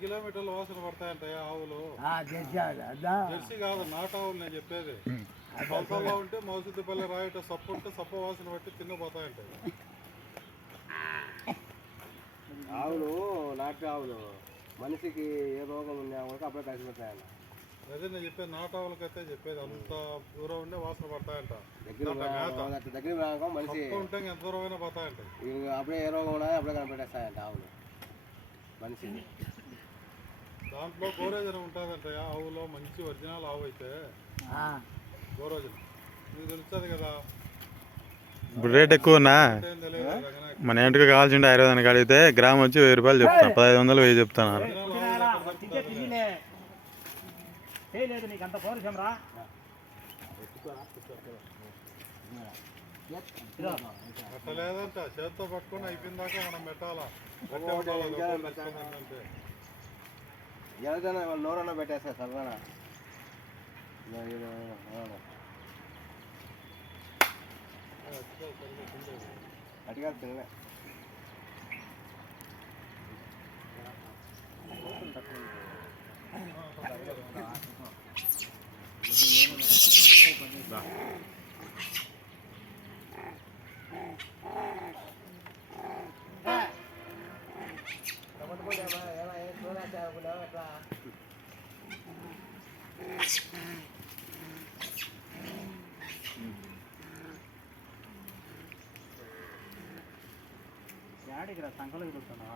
కిలోమీటర్లు వాసన పడతాయంటాయా ఆవులు? జెర్సీ కాదు, నాటు ఆవులు నేను చెప్పేది. సొంతంగా ఉంటే మౌసిద్దిపల్లి రాయట సప్పు ఉంటే సప్ప వాసన బట్టి తిన్నపోతాయంటాయి ఆవులు. నాటు ఆవులు మనిషికి ఏ రోగం ఉన్నా కూడా అప్పుడే కలిసిపోతాయన్న. అదే నేను చెప్పేది, నాటు ఆవులకైతే చెప్పేది అంత దూరం ఉండే వాసన పడతాయంట. దగ్గర మనిషి ఉంటే ఎంత దూరమైనా పోతాయంట. అప్పుడే ఏ రోగం ఉన్నా అప్పుడే కనిపెట్టేస్తాయంట ఆవులు మనిషికి. దాంట్లో గోరోజనం ఉంటుందంట ఆవులో. మంచి ఒరిజినల్ ఆవు అయితే గోరోజనం మీకు తెలుస్తుంది కదా. ఇప్పుడు రేట్ ఎక్కువనా? మన ఇంటికి కావాల్సింటే ఆయుర్వేదానికి అడిగితే గ్రామ్ వచ్చి 1000 రూపాయలు చెప్తాను, 1500 1000 చెప్తున్నారు. అట్లా లేదంట, చేతితో పట్టుకొని అయిపోయిందాక మనం పెట్టాలా. ఏదైనా నోరన్నా పెట్టేస్తా సరదానా. అటుగా తినలే. యాడికి రా సంకలో తిరుగుతున్నా.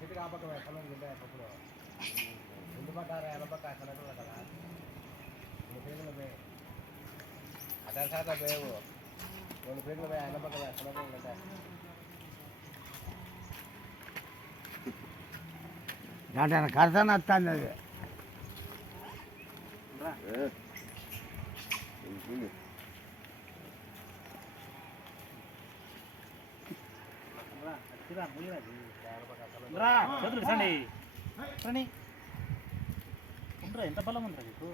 చెట్టుకి ఆ పక్క కలర్ తింటే పప్పులో ముందు పక్క ఎనపక్క కలర్ కదా పేగులు పోయి అక్కడ శాతం పోయేవు 2 పేగులు పోయి ఎనపక్క కలర్ ఉంటాయి. దాంట్లో కరసన వస్తుంది అది. చేతులు సండి ఎంత బలం ఉందా నీకు?